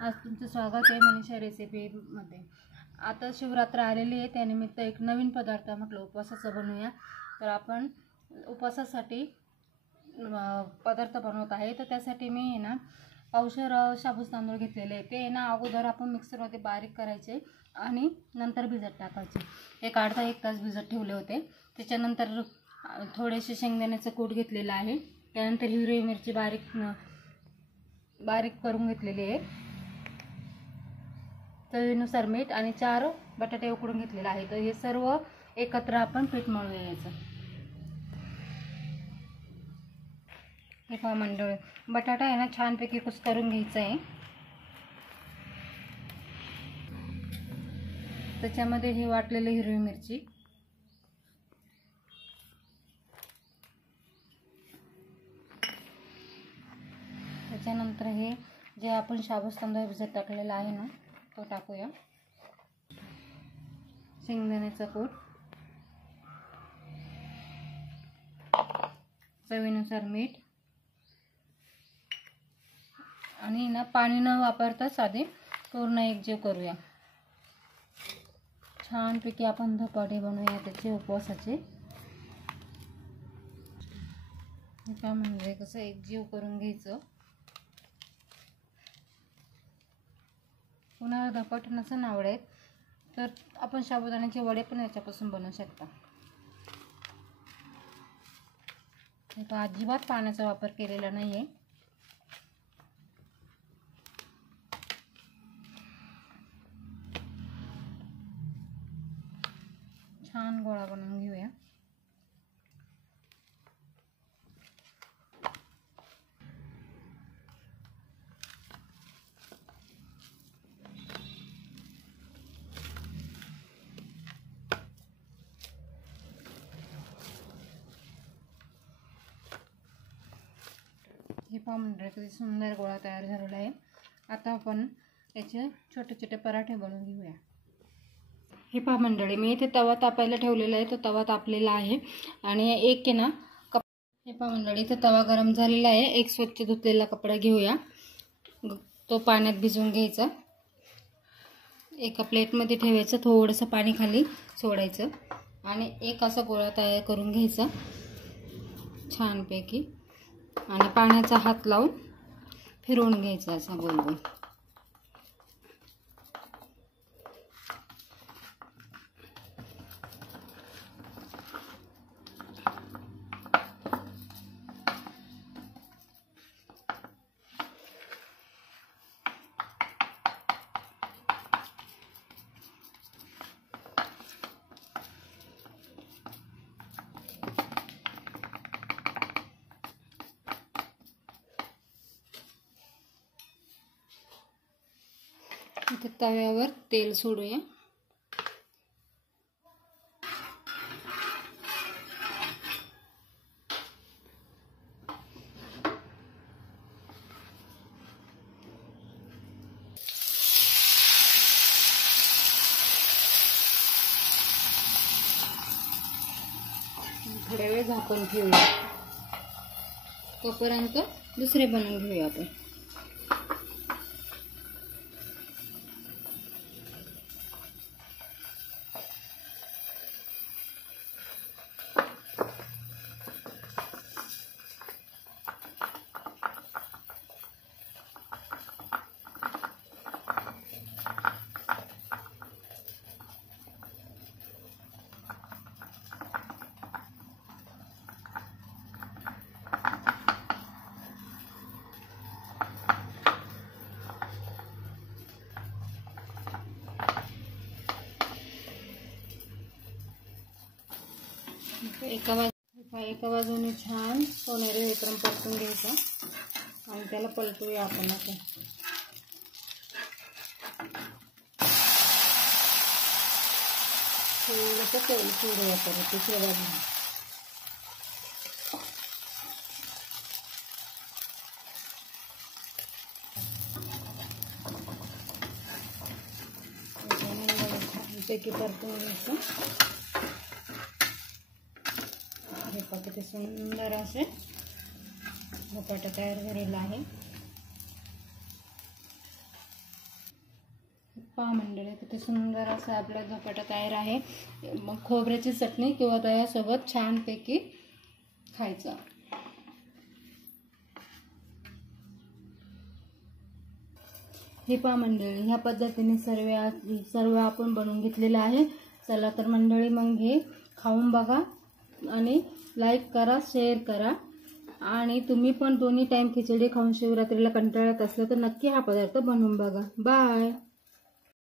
आज तुमचं स्वागत आहे मनीषा रेसिपीमध्ये। आता शिवरात्र आलेली आहे, त्यानिमित्त एक नवीन पदार्थ म्हटलं उपवासाचा बनवूया। तर आपण उपवासासाठी पदार्थ बनवत आहे। तर त्यासाठी मी ना पावशेर शाबूत तांदूळ घेतलेले आहे। ते ना अगोदर आपण मिक्सरमध्ये बारीक करायचे आणि नंतर भिजत टाकायचे। एक अर्धा एक तास भिजत ठेवले होते। त्याच्यानंतर थोडेसे शेंगदाण्याचं कूट घेतलेलं आहे। त्यानंतर हिरवी मिरची बारीक करून घेतलेली आहे। चवीनुसार मीठ आणि 4 बटाटे उकडून घेतलेले आहे। तर हे सर्व एकत्र आपण पीठ मळून घ्यायचं। हे पहा मंडळी, बटाटा आहे ना छानपैकी कुस्करून घ्यायचा आहे। त्याच्यामध्ये हे वाटलेली हिरवी मिरची, त्याच्यानंतर हे जे आपण शाबूत तांदूळ भिजत टाकलेला आहे ना तो टाकूया। शेंगदाण्याचा कूट, चवीनुसार मीठ आणि ना पाणी न वापरता साधे पूर्ण एकजीव करूया। छानपैकी आपण धपाटे बनवूया त्याचे उपवासाचे। काय म्हणजे कसं एकजीव करून घ्यायचं। कुणाला धपाटे नसेल आवडत तर आपण साबुदाण्याचे वडे पण याच्यापासून बनवू शकता। अजिबात पाण्याचा वापर केलेला नाहीये। छान गोळा बनवून घेऊया। हे पहा म्हणजे किती सुंदर गोळा तयार झालेला आहे। आता आपण याचे छोटे छोटे पराठे बनवून घेऊया। हे पहा मंडळी, मी इथे तवा तापायला ठेवलेला आहे। तो तवा तापलेला आहे आणि एक आहे ना हे पहा मंडळी, इथे तवा गरम झालेला आहे। एक स्वच्छ धुतलेला कपडा घेऊया, तो पाण्यात भिजवून घ्यायचा। एका प्लेटमध्ये ठेवायचं, थोडंसं पाणी खाली सोडायचं आणि एक असा गोळा तयार करून घ्यायचा छानपैकी आणि पाण्याचा हात लावून फिरवून घ्यायचा असा गोल गोल। इथे तव्यावर तेल सोडूया। थोड्या वेळ झाकून ठेवूया, तोपर्यंत दुसरे बनवून घेऊया आपण। एका बाजूने छान सोनेरी होईपर्यंत परतून घ्यायचा आणि त्याला पलटूया आपण। आता थोडंसं तेल सोडूया परत दुसऱ्या बाजूने। छानपैकी परतून घ्यायचं। हे बघा किती सुंदर असे धपाटे तयार झालेला आहे। पहा मंडळी, किती सुंदर असं आपला धपाटा तयार आहे. मग खोबऱ्याची चटणी किंवा दह्यासोबत छानपैकी खायचं. हे पहा मंडळी, ह्या पद्धतीने सर्व आपण बनवून घेतलेलं आहे. चला तर मंडळी, मग हे खाऊन बघा आणि लाईक करा, शेअर करा. आणि तुम्ही पण दोन्ही टाईम खिचडी खाऊन शिवरात्रीला कंटाळत असलं तर नक्की हा पदार्थ बनवून बघा. बाय.